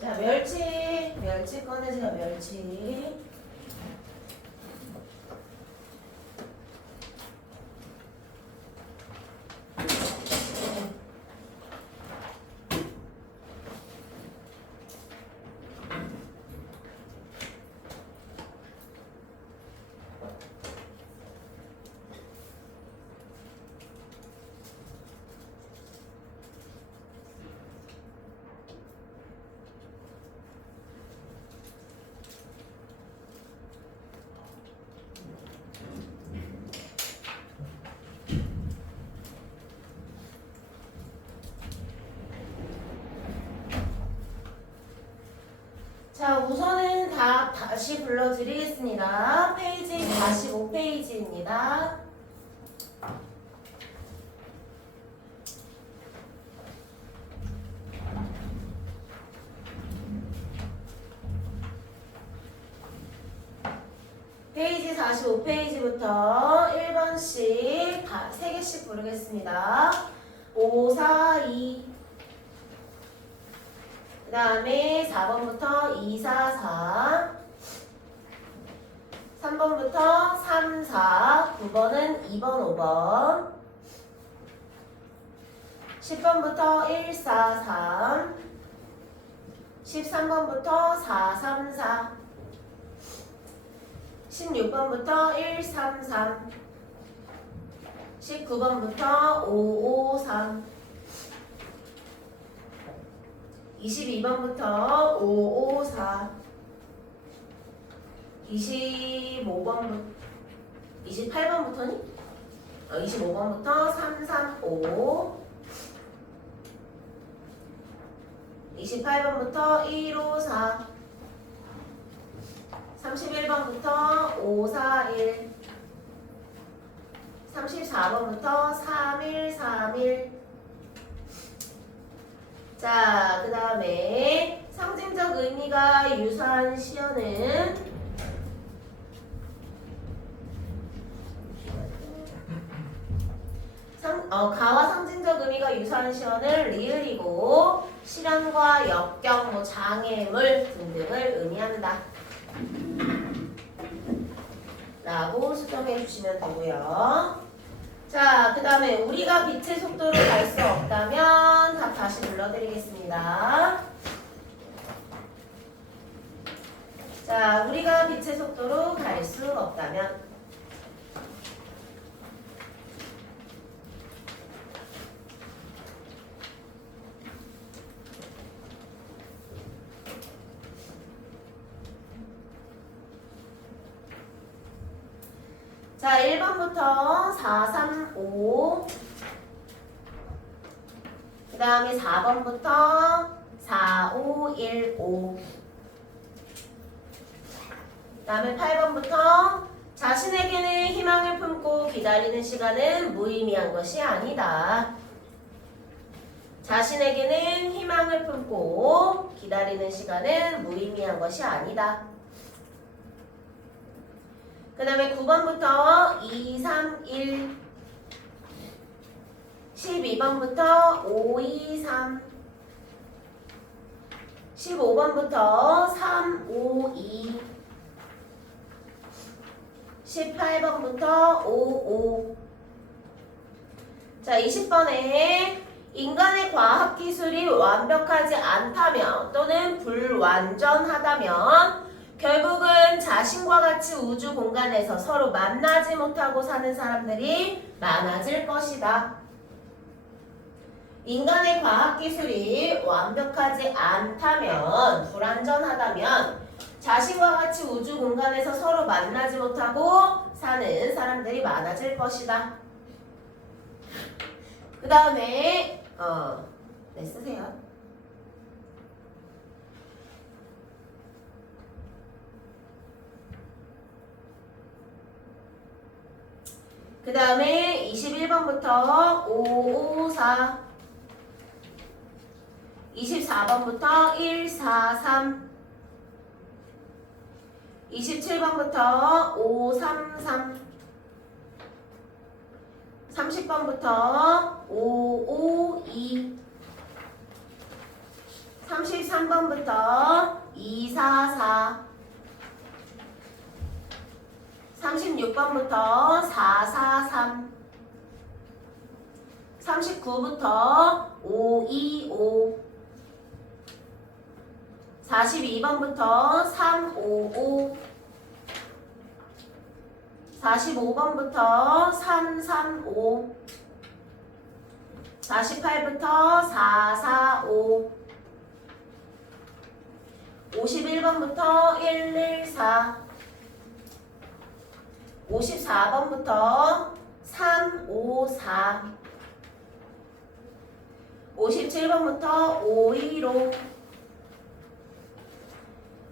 자, 멸치 꺼내세요, 멸치. 자, 우선은 답 다시 불러드리겠습니다. 페이지 45페이지입니다. 페이지 45페이지부터 1번씩 다 3개씩 부르겠습니다. 5, 4, 2. 그 다음에 4번부터 2, 4, 4. 3번부터 3, 4. 9번은 2번, 5번. 10번부터 1, 4, 3. 13번부터 4, 3, 4. 16번부터 1, 3, 3. 19번부터 5, 5, 3. 22번부터 5, 5, 4. 25번부터 28번부터니? 25번부터 3, 3, 5. 28번부터 1, 5, 4. 31번부터 5, 4, 1. 34번부터 3, 1, 3, 1. 자, 그 다음에 상징적 의미가 유사한 시어는 가와 상징적 의미가 유사한 시어는 리을이고 실현과 역경, 장애물 등등을 의미한다 라고 수정해 주시면 되고요. 자, 그 다음에 우리가 빛의 속도로 갈 수 없다면 답 다시 불러드리겠습니다. 자, 우리가 빛의 속도로 갈 수 없다면 자, 1번부터 4, 3, 5. 그 다음에 4번부터 4, 5, 1, 5. 그 다음에 8번부터 자신에게는 희망을 품고 기다리는 시간은 무의미한 것이 아니다. 자신에게는 희망을 품고 기다리는 시간은 무의미한 것이 아니다. 그 다음에 9번부터 2, 3, 1. 12번부터 5, 2, 3. 15번부터 3, 5, 2. 18번부터 5, 5. 자, 20번에 인간의 과학기술이 완벽하지 않다면 또는 불완전하다면 결국은 자신과 같이 우주 공간에서 서로 만나지 못하고 사는 사람들이 많아질 것이다. 인간의 과학기술이 완벽하지 않다면, 불완전하다면 자신과 같이 우주 공간에서 서로 만나지 못하고 사는 사람들이 많아질 것이다. 그 다음에 네, 쓰세요. 그 다음에 21번부터 5, 5, 4. 24번부터 1, 4, 3. 27번부터 5, 3, 3. 30번부터 5, 5, 2. 33번부터 244 36번부터 443 39부터 525 42번부터 355 45번부터 335 48부터 445 51번부터 114 54번부터 354 57번부터 515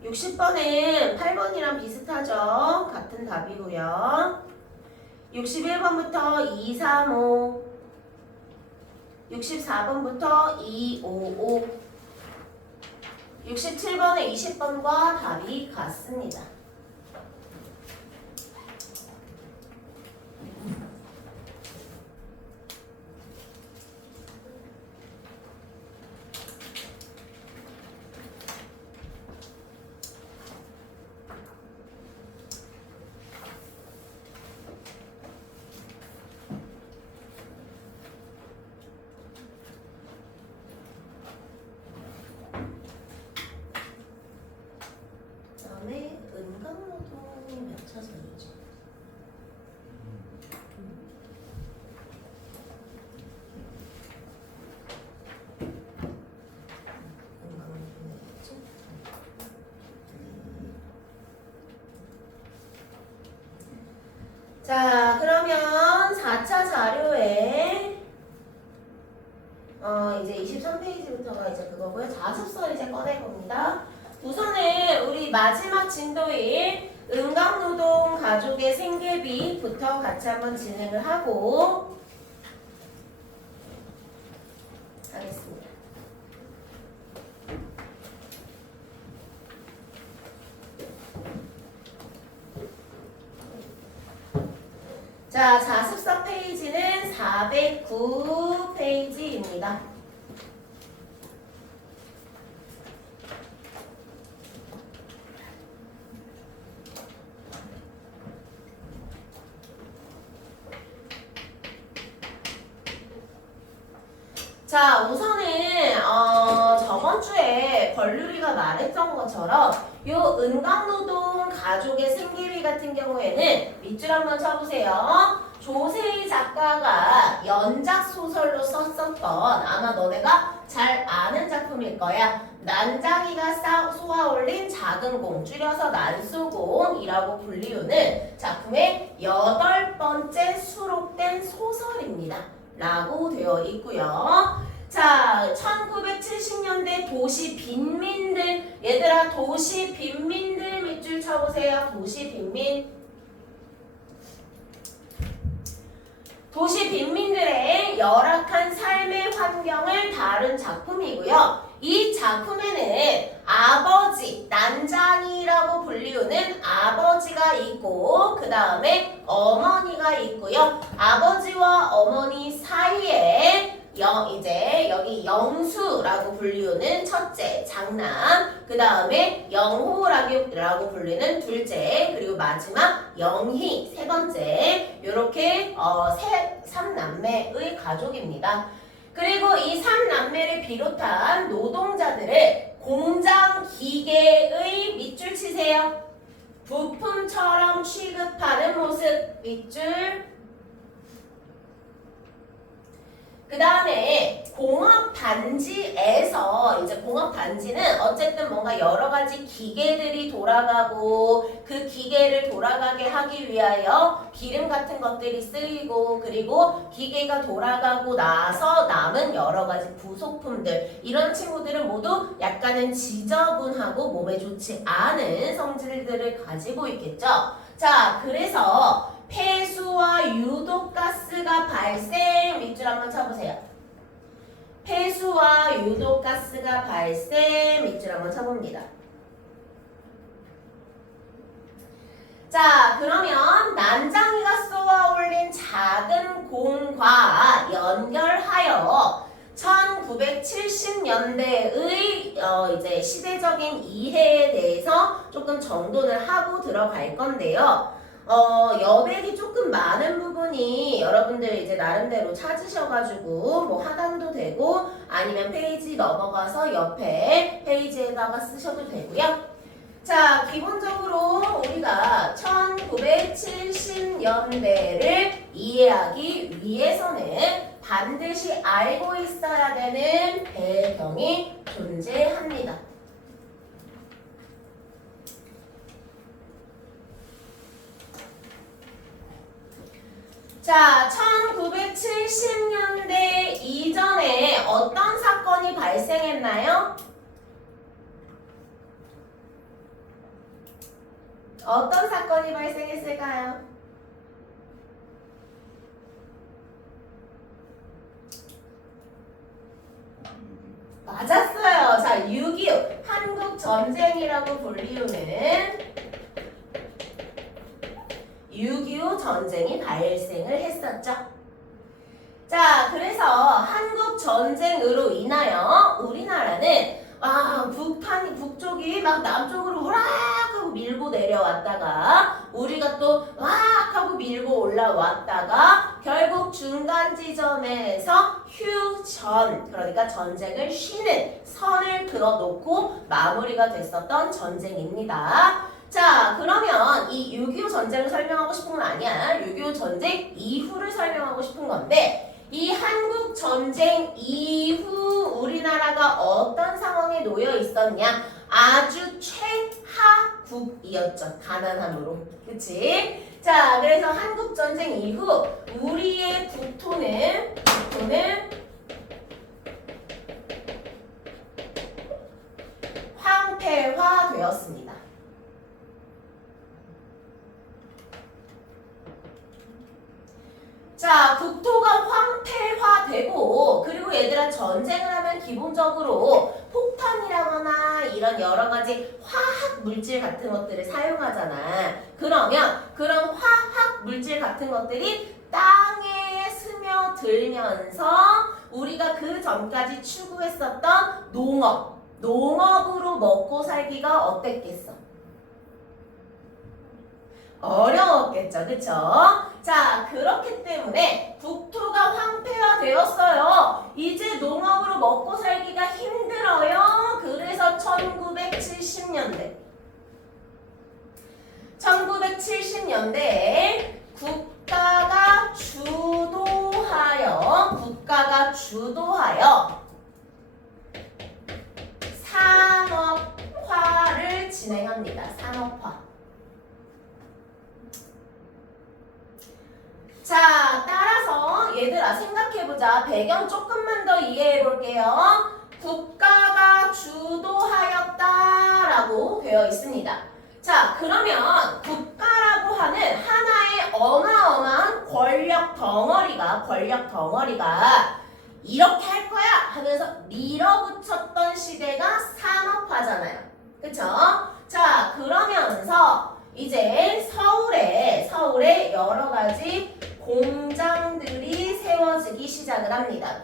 60번은 8번이랑 비슷하죠? 같은 답이고요. 61번부터 235 64번부터 255 67번에 20번과 답이 같습니다. 그다음에 은강노동이 몇 차선이죠? 은강노동이 몇지? 자, 그러면 4차 자료에 이제 23페이지부터가 이제 그거고요. 자습서 이제 꺼낼 겁니다. 우선은 우리 마지막 진도일 은강노동 가족의 생계비부터 같이 한번 진행을 하고 하겠습니다. 자, 자습서 페이지는 409페이지입니다. 자, 우선은 저번 주에 벌누리가 말했던 것처럼 요 은강노동 가족의 생계비 같은 경우에는 밑줄 한번 쳐보세요. 조세희 작가가 연작 소설로 썼었던 아마 너네가 잘 아는 작품일 거야. 난장이가 쏘아올린 작은 공, 줄여서 난소공이라고 불리우는 작품의 8번째 수록된 소설입니다. 라고 되어 있고요. 자, 1970년대 도시 빈민들, 얘들아 도시 빈민들 밑줄 쳐보세요. 도시 빈민. 도시 빈민들의 열악한 삶의 환경을 다룬 작품이고요. 이 작품에는 아버지, 난장이라고 불리우는 아버지가 있고 그 다음에 어머니가 있고요. 아버지와 어머니 사이에 이제 여기 영수라고 불리우는 첫째, 장남, 그 다음에 영호라고 불리는 둘째, 그리고 마지막 영희, 세 번째, 이렇게 3남매의 가족입니다. 그리고 이 3남매를 비롯한 노동자들을 공장 기계의 밑줄 치세요. 부품처럼 취급하는 모습, 밑줄. 그 다음에 공업단지에서 이제 공업단지는 어쨌든 뭔가 여러 가지 기계들이 돌아가고 그 기계를 돌아가게 하기 위하여 기름 같은 것들이 쓰이고 그리고 기계가 돌아가고 나서 남은 여러 가지 부속품들 이런 친구들은 모두 약간은 지저분하고 몸에 좋지 않은 성질들을 가지고 있겠죠. 자, 그래서 폐수와 유독가스가 발생 밑줄 한번 쳐보세요. 폐수와 유독가스가 발생 밑줄 한번 쳐봅니다. 자, 그러면 난장이가 쏘아 올린 작은 공과 연결하여 1970 1970년대의 이제 시대적인 이해에 대해서 조금 정돈을 하고 들어갈 건데요. 여백이 조금 많은 부분이 여러분들 이제 나름대로 찾으셔가지고 뭐 하단도 되고 아니면 페이지 넘어가서 옆에 페이지에다가 쓰셔도 되고요. 자, 기본적으로 우리가 1970년대를 이해하기 위해서는 반드시 알고 있어야 되는 배경이 존재합니다. 자, 1970년대 이전에 어떤 사건이 발생했나요? 어떤 사건이 발생했을까요? 맞았어요. 자, 6.25 한국전쟁이라고 불리우는 6.25 전쟁이 발생을 했었죠. 자, 그래서 한국전쟁으로 인하여 우리나라는 북쪽이 막 남쪽으로 후락 하고 밀고 내려왔다가 우리가 또 왁 하고 밀고 올라왔다가 결국 중간 지점에서 휴전, 그러니까 전쟁을 쉬는 선을 그어놓고 마무리가 됐었던 전쟁입니다. 자, 그러면 이 6.25 전쟁을 설명하고 싶은 건 아니야. 6.25 전쟁 이후를 설명하고 싶은 건데 이 한국 전쟁 이후 우리나라가 어떤 상황에 놓여 있었냐? 아주 최하국이었죠. 가난함으로. 그치? 자, 그래서 한국 전쟁 이후 우리의 국토는 황폐화되었습니다. 자, 국토가 황폐화되고 그리고 얘들아 전쟁을 하면 기본적으로 폭탄이라거나 이런 여러 가지 화학 물질 같은 것들을 사용하잖아. 그러면 그런 화학 물질 같은 것들이 땅에 스며들면서 우리가 그 전까지 추구했었던 농업으로 먹고 살기가 어땠겠어? 어려웠겠죠, 그쵸? 자, 그렇기 때문에 국토가 황폐화되었어요. 이제 농업으로 먹고 살기가 힘들어요. 그래서 1970년대에 국가가 주도하여 산업화를 진행합니다. 산업화. 자, 따라서 얘들아 생각해보자. 배경 조금만 더 이해해볼게요. 국가가 주도하였다라고 되어 있습니다. 자, 그러면 국가라고 하는 하나의 어마어마한 권력 덩어리가 이렇게 할 거야 하면서 밀어붙였던 시대가 산업화잖아요. 그쵸? 자, 그러면서 이제 서울에 여러 가지 공장들이 세워지기 시작을 합니다.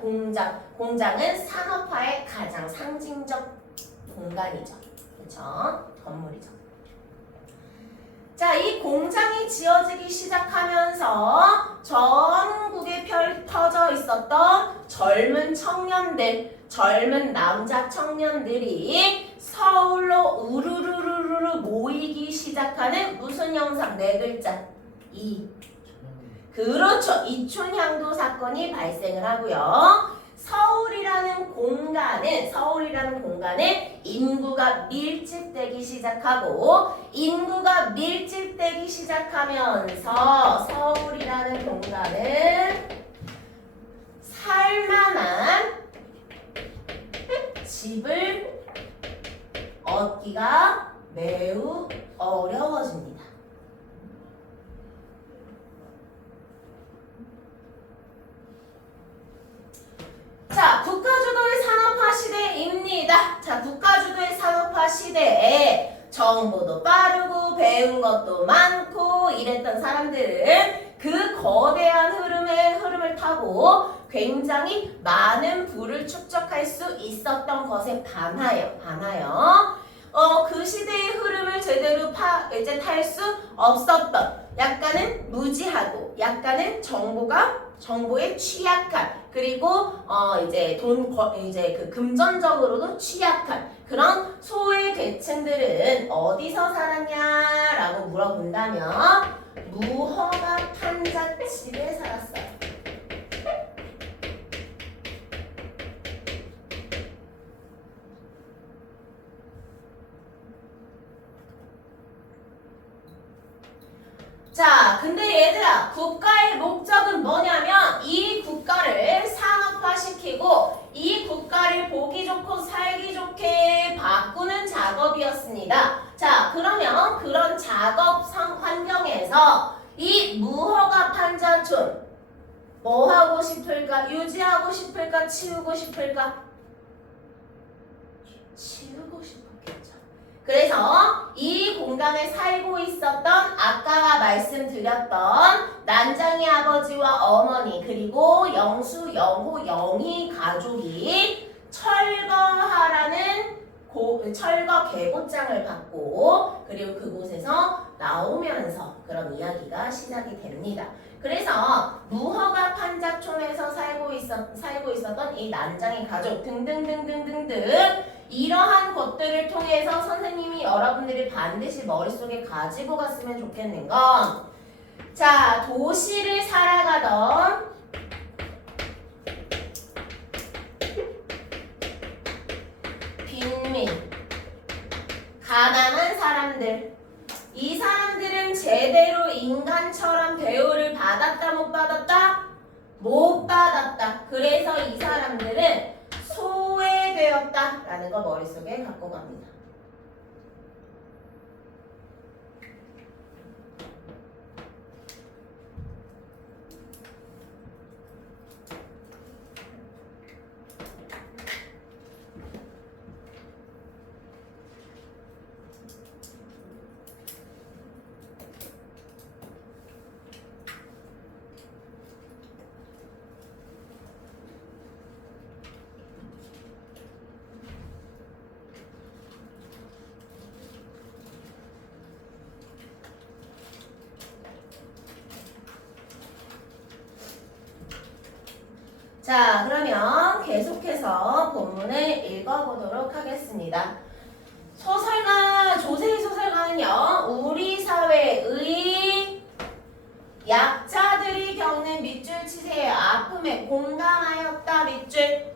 공장은 산업화의 가장 상징적 공간이죠. 그렇죠? 건물이죠. 자, 이 공장이 지어지기 시작하면서 전국에 펼쳐져 있었던 젊은 남자 청년들이 서울로 우르르르르 모이기 시작하는 무슨 형상? 네 글자. 그렇죠. 이촌향도 사건이 발생을 하고요. 서울이라는 공간에 인구가 밀집되기 시작하고 인구가 밀집되기 시작하면서 서울이라는 공간은 살만한 집을 얻기가 매우 어려워집니다. 자, 국가주도의 산업화 시대입니다. 자, 국가주도의 산업화 시대에 정보도 빠르고 배운 것도 많고 이랬던 사람들은 그 거대한 흐름을 타고 굉장히 많은 부를 축적할 수 있었던 것에 반하여 그 시대의 흐름을 제대로 이제 탈 수 없었던 약간은 무지하고 약간은 정보에 취약한 그리고 이제 이제 그 금전적으로도 취약한 그런 소외 계층들은 어디서 살았냐라고 물어본다면 무허가 판잣집에 살았어요. 자, 근데 얘들아, 국가의 목적은 뭐냐면 이 국가를 산업화시키고 이 국가를 보기 좋고 살기 좋게 바꾸는 작업이었습니다. 자, 그러면 그런 작업 환경에서 이 무허가 판자촌 뭐 하고 싶을까? 유지하고 싶을까? 치우고 싶을까? 치우고 싶었겠죠. 그래서 이 공간에 살고 있었던 아까 말씀드렸던 난장이 아버지와 어머니 그리고 영수, 영호, 영희 가족이 철거하라는 철거 계보장을 받고 그리고 그곳에서 나오면서 그런 이야기가 시작이 됩니다. 그래서 무허가 판자촌에서 살고 있었던 이 난장이 가족 등등등등등등 이러한 것들을 통해서 선생님이 여러분들이 반드시 머릿속에 가지고 갔으면 좋겠는 건 자, 도시를 살아가던 빈민, 가난한 사람들 이 사람들은 제대로 인간처럼 대우를 받았다 못 받았다? 못 받았다. 그래서 이 사람들은 소외되었다라는 거 머릿속에 갖고 갑니다. 자, 그러면 계속해서 본문을 읽어보도록 하겠습니다. 소설가, 조세희 소설가는요, 우리 사회의 약자들이 겪는 밑줄 치세요. 아픔에 공감하였다, 밑줄.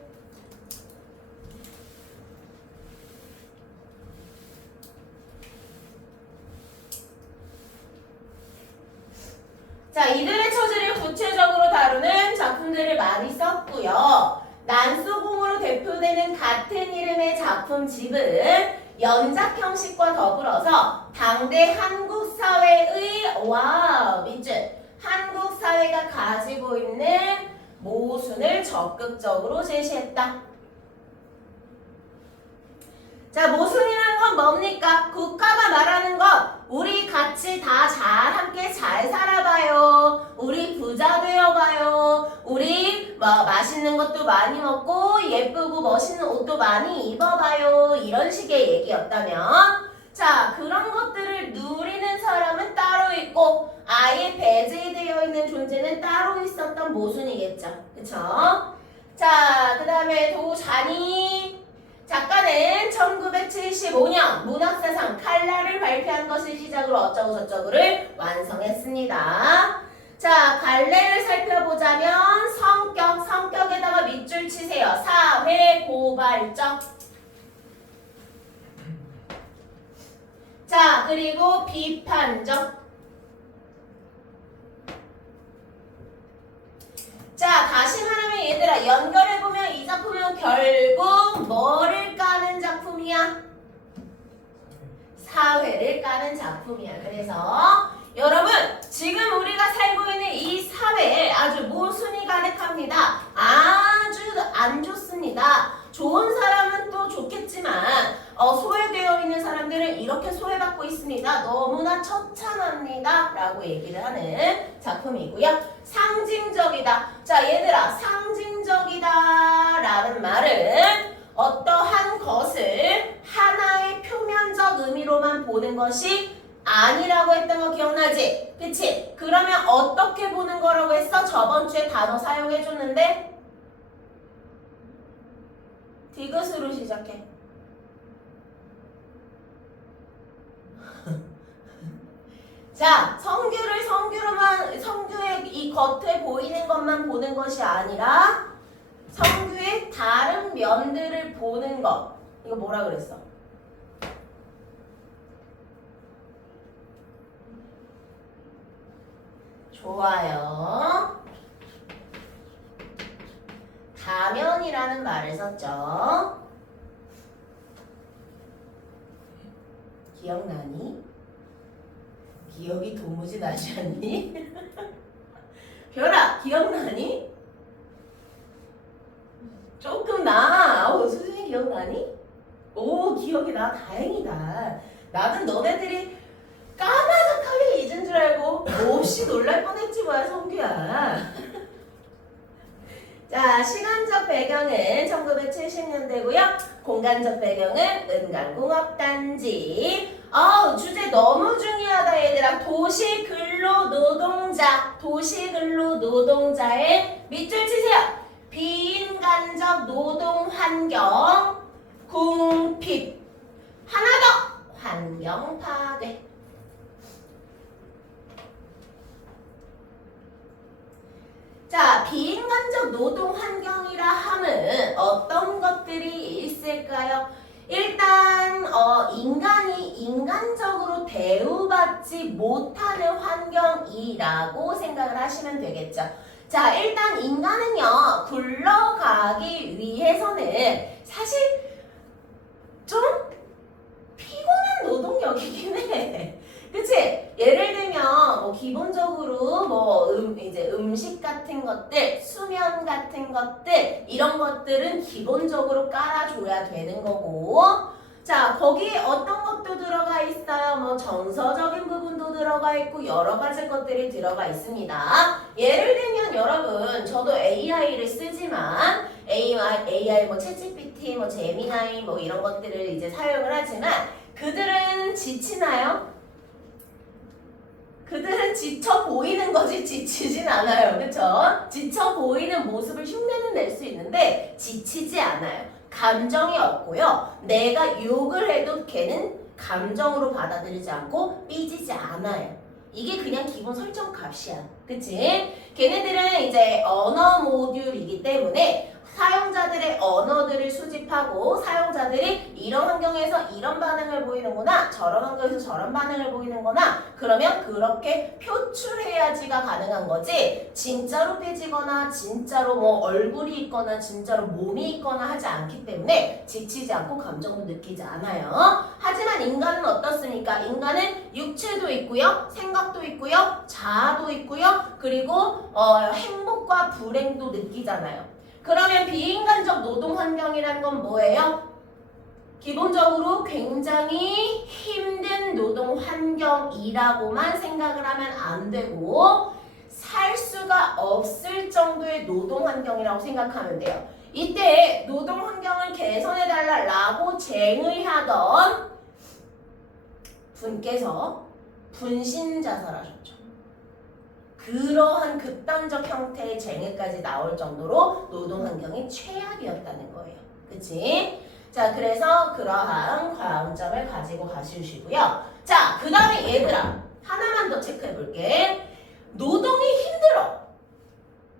자, 이들의 처지를 구체적으로 다루는 작품들을 많이 썼고요. 난소공으로 대표되는 같은 이름의 작품집은 연작 형식과 더불어서 당대 한국 사회의 밑줄 한국 사회가 가지고 있는 모순을 적극적으로 제시했다. 자, 모순이라는 건 뭡니까? 국가가 말하는 것 우리 같이 다 함께 잘 살아봐요. 우리 부자 되어봐요. 우리 맛있는 것도 많이 먹고 예쁘고 멋있는 옷도 많이 입어봐요. 이런 식의 얘기였다면 자, 그런 것들을 누리는 사람은 따로 있고 아예 배제되어 있는 존재는 따로 있었던 모순이겠죠. 그쵸? 자, 그 다음에 도자니 작가는 1975년 문학사상 칼라를 발표한 것을 시작으로 어쩌고저쩌고를 완성했습니다. 자, 갈래를 살펴보자면 성격에다가 밑줄 치세요. 사회 고발적. 자, 그리고 비판적. 자, 다시 말하면 얘들아 연결해보면 이 작품은 결국 뭐를 까는 작품이야? 사회를 까는 작품이야. 그래서 여러분 지금 우리가 살고 있는 이 사회에 아주 모순이 가득합니다. 아주 안 좋습니다. 좋은 사람은 또 좋겠지만 소외되어 있는 사람들은 이렇게 소외받고 있습니다. 너무나 처참합니다. 라고 얘기를 하는 작품이고요. 상징적이다. 자, 얘들아, 상징적이다 라는 말은 어떠한 것을 하나의 표면적 의미로만 보는 것이 아니라고 했던 거 기억나지? 그치? 그러면 어떻게 보는 거라고 했어? 저번 주에 단어 사용해줬는데 디귿으로 시작해. 자, 성규의 이 겉에 보이는 것만 보는 것이 아니라 성규의 다른 면들을 보는 것. 이거 뭐라 그랬어? 좋아요. 다면이라는 말을 썼죠. 기억나니? 기억이 도무지 나지 않니? 별아, 기억나니? 조금 나. 수진이 기억나니? 오, 기억이 나. 다행이다. 나는 너네들이 까마득하게 잊은 줄 알고 몹시 놀랄 뻔했지 뭐야, 성규야. 자, 시간적 배경은 1970년대고요. 공간적 배경은 은강공업단지. 주제 너무 중요하다 얘들아. 도시근로노동자. 도시근로노동자의 밑줄 치세요. 비인간적 노동환경 궁핍. 하나 더. 환경 파괴. 자, 비인간적 노동 환경이라 함은 어떤 것들이 있을까요? 일단 인간이 인간적으로 대우받지 못하는 환경이라고 생각을 하시면 되겠죠. 자, 일단 인간은요, 굴러가기 위해서는 사실 좀 피곤한 노동력이긴 해. 그치? 예를 들면 기본적으로 이제 음식 같은 것들, 수면 같은 것들 이런 것들은 기본적으로 깔아줘야 되는 거고, 자, 거기에 어떤 것도 들어가 있어요. 정서적인 부분도 들어가 있고 여러 가지 것들이 들어가 있습니다. 예를 들면 여러분, 저도 AI를 쓰지만 AI 챗GPT, 제미나이 이런 것들을 이제 사용을 하지만 그들은 지치나요? 그들은 지쳐 보이는 거지 지치진 않아요. 그쵸? 지쳐 보이는 모습을 흉내는 낼 수 있는데 지치지 않아요. 감정이 없고요. 내가 욕을 해도 걔는 감정으로 받아들이지 않고 삐지지 않아요. 이게 그냥 기본 설정 값이야. 그치? 걔네들은 이제 언어 모듈이기 때문에 사용자들의 언어들을 수집하고 사용자들이 이런 환경에서 이런 반응을 보이는구나, 저런 환경에서 저런 반응을 보이는구나, 그러면 그렇게 표출해야지가 가능한 거지, 진짜로 삐지거나 진짜로 얼굴이 있거나 진짜로 몸이 있거나 하지 않기 때문에 지치지 않고 감정도 느끼지 않아요. 하지만 인간은 어떻습니까? 인간은 육체도 있고요, 생각도 있고요, 자아도 있고요, 그리고 행복과 불행도 느끼잖아요. 그러면 비인간적 노동 환경이란 건 뭐예요? 기본적으로 굉장히 힘든 노동 환경이라고만 생각을 하면 안 되고 살 수가 없을 정도의 노동 환경이라고 생각하면 돼요. 이때 노동 환경을 개선해달라고 쟁의하던 분께서 분신 자살하셨죠. 그러한 극단적 형태의 쟁의까지 나올 정도로 노동 환경이 최악이었다는 거예요. 그치? 자, 그래서 그러한 관점을 가지고 가주시고요. 자, 그 다음에 얘들아, 하나만 더 체크해 볼게. 노동이 힘들어.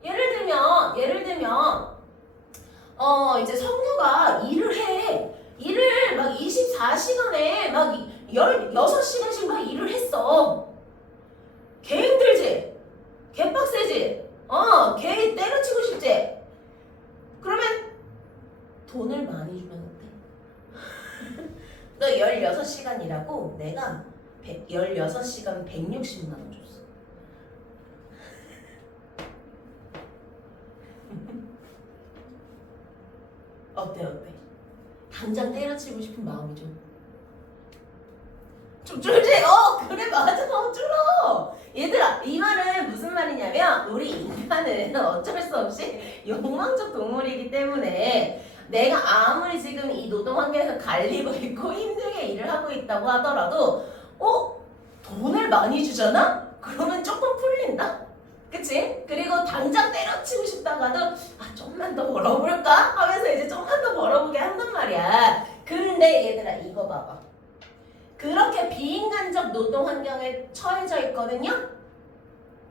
예를 들면, 이제 성규가 일을 해. 일을 막 24시간에 막 16시간씩 막 일을 했어. 개 힘들지? 개 빡세지? 개 때려치고 싶지? 그러면 돈을 많이 주면 어때? 너 16시간 일하고 내가 16시간 160만 원 줬어. 어때? 당장 때려치고 싶은 마음이 좀 쫄지? 그래 맞아 쫄어. 얘들아 이 말은 무슨 말이냐면 우리 인간은 어쩔 수 없이 욕망적 동물이기 때문에 내가 아무리 지금 이 노동 환경에서 갈리고 있고 힘들게 일을 하고 있다고 하더라도 돈을 많이 주잖아? 그러면 조금 풀린다? 그치? 그리고 당장 때려치고 싶다가도 좀만 더 벌어볼까? 하면서 이제 좀만 더 벌어보게 한단 말이야. 근데 얘들아 이거 봐봐. 그렇게 비인간적 노동 환경에 처해져 있거든요?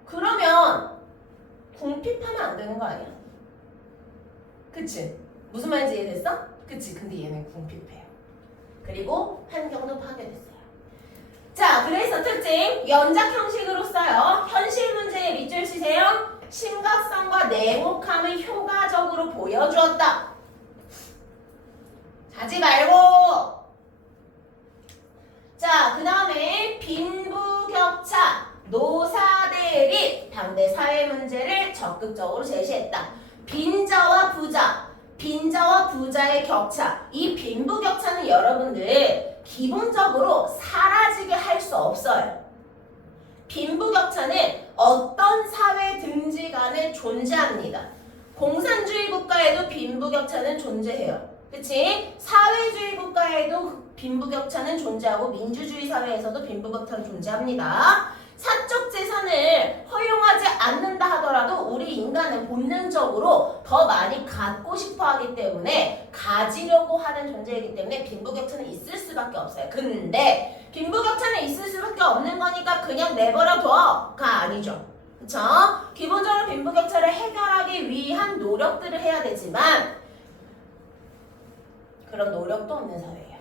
그러면 궁핍하면 안 되는 거 아니야? 그치? 무슨 말인지 이해됐어? 그치? 근데 얘는 궁핍해요. 그리고 환경도 파괴됐어요. 자, 그래서 특징 연작 형식으로 써요. 현실 문제의 밑줄 치세요. 심각성과 냉혹함을 효과적으로 보여주었다. 자지 말고. 자, 그 다음에 빈부격차, 노사대립, 당대 사회 문제를 적극적으로 제시했다. 빈자와 부자의 격차. 이 빈부격차는 여러분들 기본적으로 사라지게 할 수 없어요. 빈부격차는 어떤 사회 등지 간에 존재합니다. 공산주의 국가에도 빈부격차는 존재해요. 그치? 사회주의 국가에도 빈부격차는 존재하고 민주주의 사회에서도 빈부격차는 존재합니다. 사적 재산을 허용하지 않는다 하더라도 우리 인간은 본능적으로 더 많이 갖고 싶어 하기 때문에 가지려고 하는 존재이기 때문에 빈부격차는 있을 수밖에 없어요. 근데 빈부격차는 있을 수밖에 없는 거니까 그냥 내버려 둬가 아니죠. 그쵸? 기본적으로 빈부격차를 해결하기 위한 노력들을 해야 되지만 그런 노력도 없는 사회예요.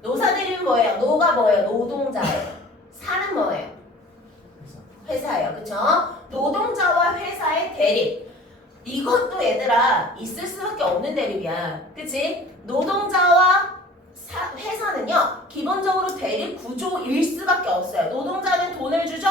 노사들은 뭐예요? 노가 뭐예요? 노동자예요. 사는 뭐예요? 회사예요. 그쵸? 노동자와 회사의 대립. 이것도 얘들아 있을 수밖에 없는 대립이야. 그치? 노동자와 회사는요 기본적으로 대립 구조일 수밖에 없어요. 노동자는 돈을 주죠?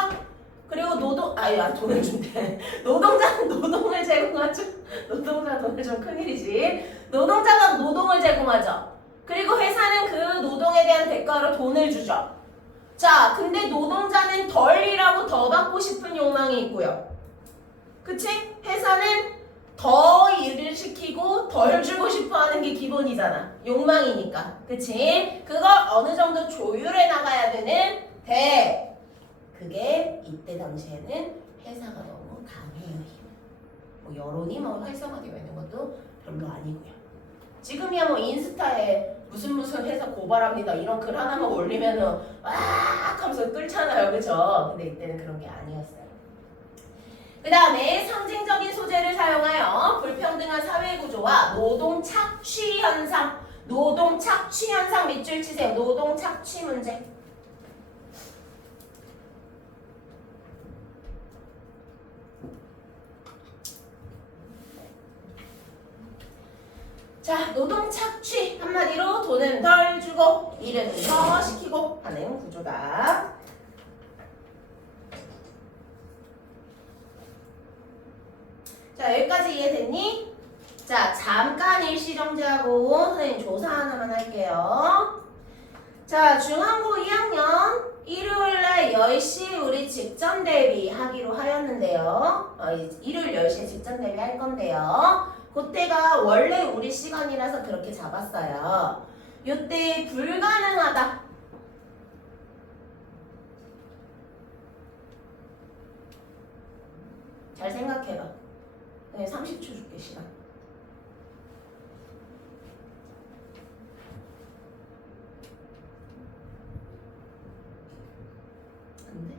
그리고 돈을 준대. 노동자는 노동을 제공하죠? 노동자 돈을 주면 큰일이지. 노동자가 노동을 제공하죠. 그리고 회사는 그 노동에 대한 대가로 돈을 주죠. 자, 근데 노동자는 덜 일하고 더 받고 싶은 욕망이 있고요. 그치? 회사는 더 일을 시키고 덜 주고 싶어 하는 게 기본이잖아. 욕망이니까. 그치? 그걸 어느 정도 조율해 나가야 되는데 그게 이때 당시에는 회사가 너무 강해요. 뭐 여론이 활성화되어 있는 것도 별로 아니고요. 지금이야 인스타에 무슨 회사 고발합니다 이런 글 하나만 올리면은 와 하면서 끓잖아요. 그쵸? 근데 이때는 그런 게 아니었어요. 그 다음에 상징적인 소재를 사용하여 불평등한 사회구조와 노동 착취 현상 밑줄 치세요. 노동 착취 문제. 자, 노동 착취 한마디로 돈은 덜 주고 일은 더 시키고 하는 구조다. 자, 여기까지 이해됐니? 자, 잠깐 일시 정지하고 선생님 조사 하나만 할게요. 자, 중앙고 2학년 일요일날 10시 우리 직전 대비하기로 하였는데요. 일요일 10시에 직전 대비할 건데요. 그때가 원래 우리 시간이라서 그렇게 잡았어요. 요때 불가능하다. 잘 생각해봐. 그냥 30초 줄게 시간. 안 돼?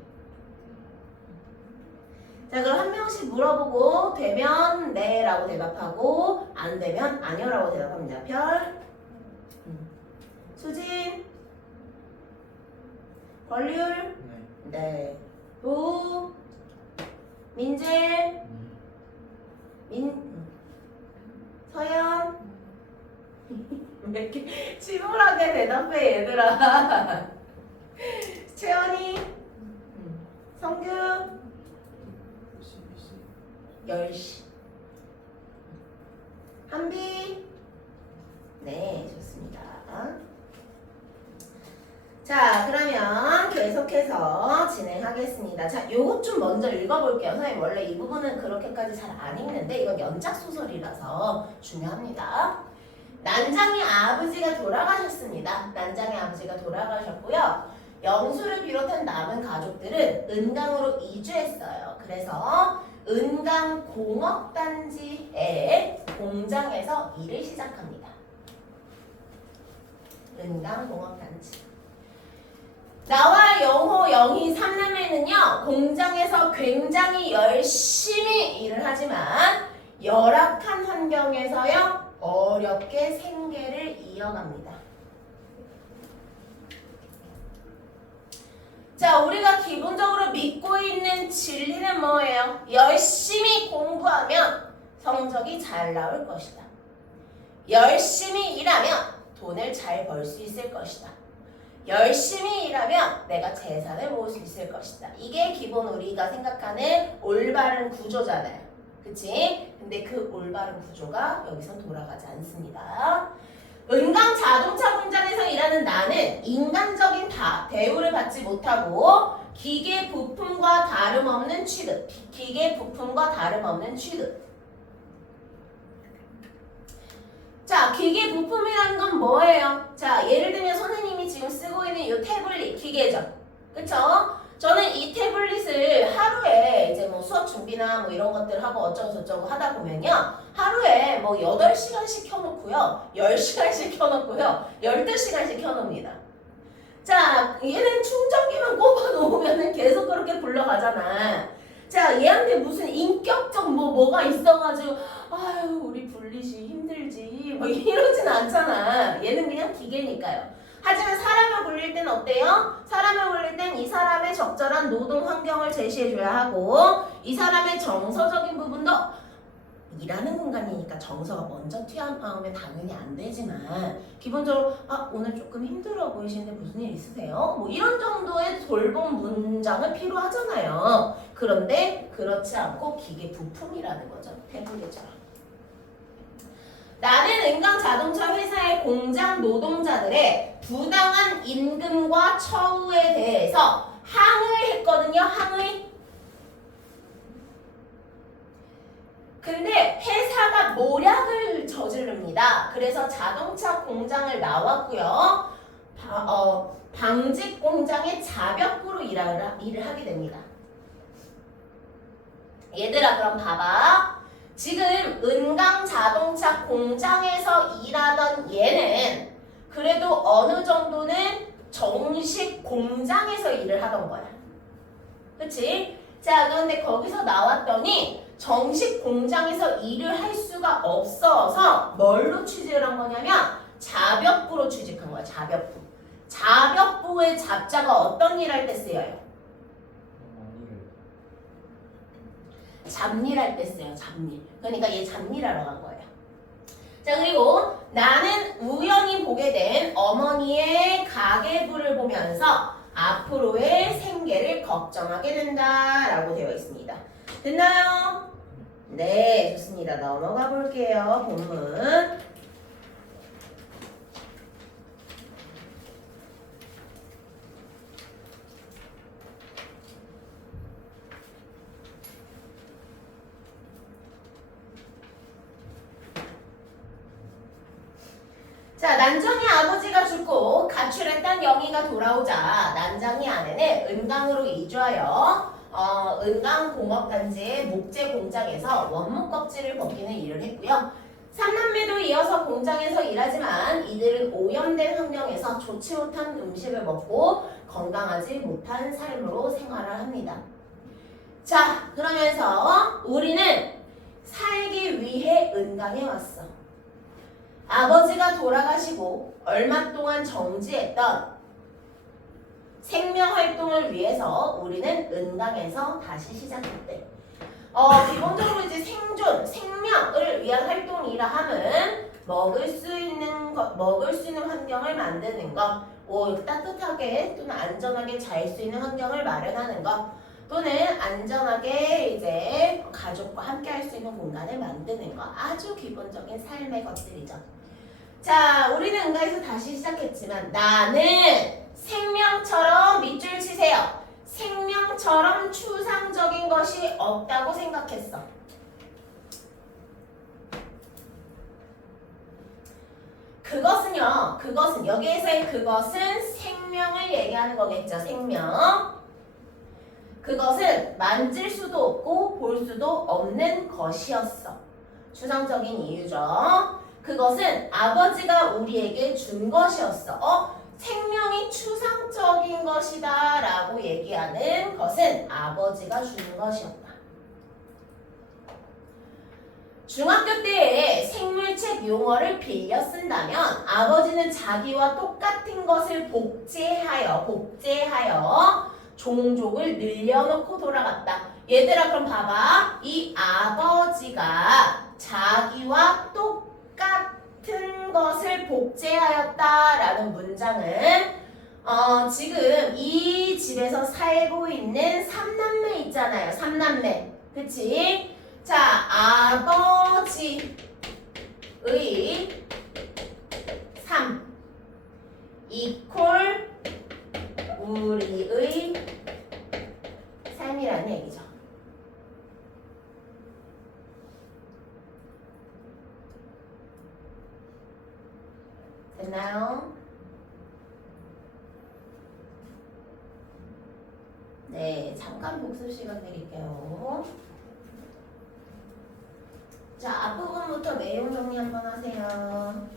자, 그럼 한 명씩 물어보고 되면 네 라고 대답하고 안 되면 아니요 라고 대답합니다. 별, 수진, 권률, 네, 도, 민재, 서연. 왜 이렇게 침울하게 대답해 얘들아. 채연이, 성규, 10시. 한비. 네, 좋습니다. 자, 그러면 계속해서 진행하겠습니다. 자, 요것 좀 먼저 읽어볼게요. 선생님 원래 이 부분은 그렇게까지 잘 안 읽는데 이건 연작소설이라서 중요합니다. 난장의 아버지가 돌아가셨습니다. 난장의 아버지가 돌아가셨고요. 영수를 비롯한 남은 가족들은 은강으로 이주했어요. 그래서 은강공업단지의 공장에서 일을 시작합니다. 은강공업단지. 나와 영호, 영희 3남매는요 공장에서 굉장히 열심히 일을 하지만 열악한 환경에서요 어렵게 생계를 이어갑니다. 자, 우리가 기본적으로 믿고 있는 진리는 뭐예요? 열심히 공부하면 성적이 잘 나올 것이다. 열심히 일하면 돈을 잘 벌 수 있을 것이다. 열심히 일하면 내가 재산을 모을 수 있을 것이다. 이게 기본 우리가 생각하는 올바른 구조잖아요. 그치? 근데 그 올바른 구조가 여기서 돌아가지 않습니다. 은강 자동차 공장에서 일하는 나는 인간적인 대우를 받지 못하고 기계 부품과 다름없는 취급. 기계 부품과 다름없는 취급. 자, 기계 부품이라는 건 뭐예요? 자, 예를 들면 선생님이 지금 쓰고 있는 이 태블릿 기계죠. 그쵸? 저는 이 태블릿을 하루에 이제 뭐 수업 준비나 뭐 이런 것들 하고 어쩌고 저쩌고 하다 보면요. 하루에 뭐 8시간씩 켜놓고요. 10시간씩 켜놓고요. 12시간씩 켜놓습니다. 자, 얘는 충전기만 꼽아 놓으면 계속 그렇게 굴러가잖아. 자, 얘한테 무슨 인격적 뭐가 있어가지고 아유 우리 분리시 힘들지 뭐 이러진 않잖아. 얘는 그냥 기계니까요. 하지만 사람을 굴릴 땐 어때요? 사람을 굴릴 땐 이 사람의 적절한 노동 환경을 제시해줘야 하고 이 사람의 정서적인 부분도 일하는 공간이니까 정서가 먼저 튀어나오면 당연히 안 되지만 기본적으로 오늘 조금 힘들어 보이시는데 무슨 일 있으세요? 뭐 이런 정도의 돌봄 문장은 필요하잖아요. 그런데 그렇지 않고 기계 부품이라는 거죠. 태블릿처럼. 나는 은강 자동차 회사의 공장 노동자들의 부당한 임금과 처우에 대해서 항의했거든요. 항의. 근데 회사가 모략을 저지릅니다. 그래서 자동차 공장을 나왔고요. 방직 공장의 자벽부로 일을 하게 됩니다. 얘들아 그럼 봐봐. 지금 은강 자동차 공장에서 일하던 얘는 그래도 어느 정도는 정식 공장에서 일을 하던 거야. 그치? 자, 그런데 거기서 나왔더니 정식 공장에서 일을 할 수가 없어서 뭘로 취직을 한 거냐면 자벽부로 취직한 거야. 자벽부. 자벽부의 잡자가 어떤 일 할 때 쓰여요? 잡일할 때 쓰여요. 잡일. 그러니까 얘 잡일하러 간 거예요. 자, 그리고 나는 우연히 보게 된 어머니의 가계부를 보면서 앞으로의 생계를 걱정하게 된다라고 되어 있습니다. 됐나요? 네, 좋습니다. 넘어가 볼게요. 본문. 자, 난장의 아버지가 죽고 가출했던 영희가 돌아오자 난장의 아내는 은강으로 이주하여 은강공업단지의 목재 공장에서 원목 껍질을 벗기는 일을 했고요. 삼남매도 이어서 공장에서 일하지만 이들은 오염된 환경에서 좋지 못한 음식을 먹고 건강하지 못한 삶으로 생활을 합니다. 자, 그러면서 우리는 살기 위해 은강에 왔어. 아버지가 돌아가시고 얼마 동안 정지했던 생명활동을 위해서 우리는 은강에서 다시 시작했대. 기본적으로 이제 생존, 생명을 위한 활동이라 함은 먹을 수 있는 환경을 만드는 것, 따뜻하게 또는 안전하게 잘 수 있는 환경을 마련하는 것, 또는 안전하게 이제 가족과 함께 할 수 있는 공간을 만드는 것, 아주 기본적인 삶의 것들이죠. 자, 우리는 은강에서 다시 시작했지만 나는 이처럼 추상적인 것이 없다고 생각했어. 그것은 여기에서의 그것은 생명을 얘기하는 거겠죠. 생명. 그것은 만질 수도 없고 볼 수도 없는 것이었어. 추상적인 이유죠. 그것은 아버지가 우리에게 준 것이었어. 생명이 추상적인 것이다 라고 얘기하는 것은 아버지가 준 것이었다. 중학교 때에 생물책 용어를 빌려 쓴다면 아버지는 자기와 똑같은 것을 복제하여 종족을 늘려놓고 돌아갔다. 얘들아 그럼 봐봐. 이 아버지가 자기와 똑같은 것을 복제하였다라는 문장은 지금 이 집에서 살고 있는 3남매 있잖아요. 3남매. 그치? 자, 아버지의 3 이퀄 우리의 삶이라는 얘기죠. 됐나요? 네, 잠깐 복습 시간 드릴게요. 자, 앞부분부터 내용 정리 한번 하세요.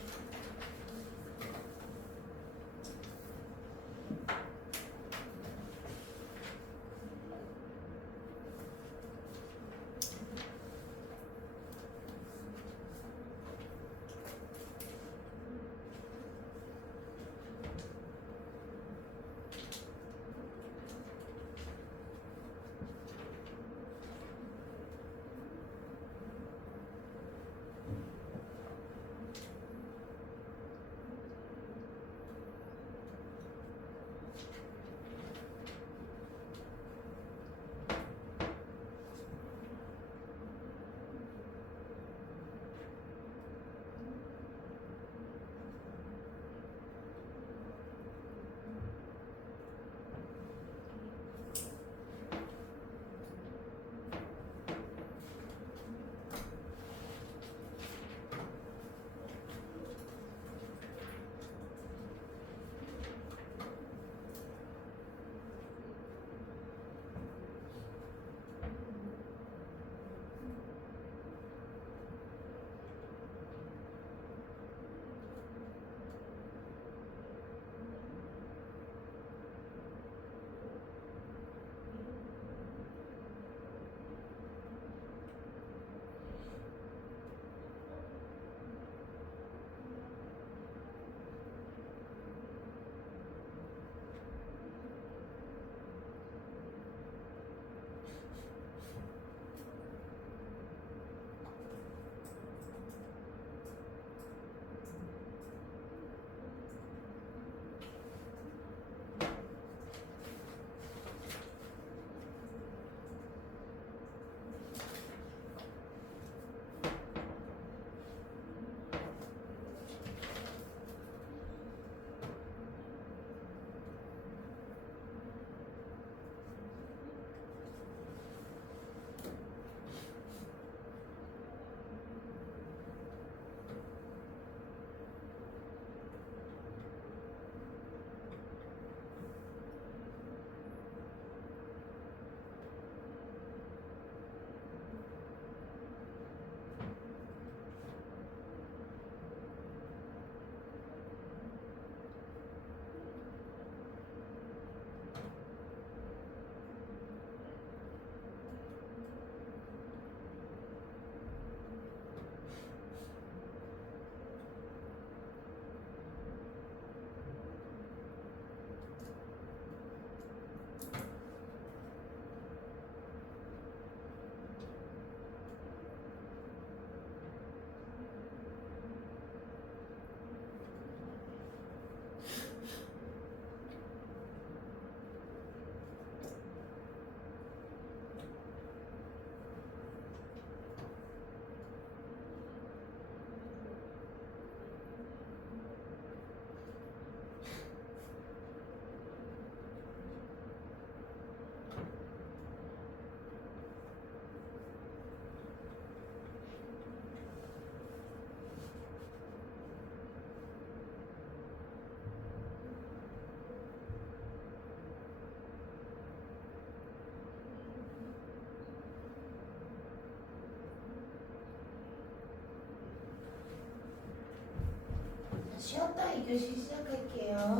쉬었다 2교시 시작할게요.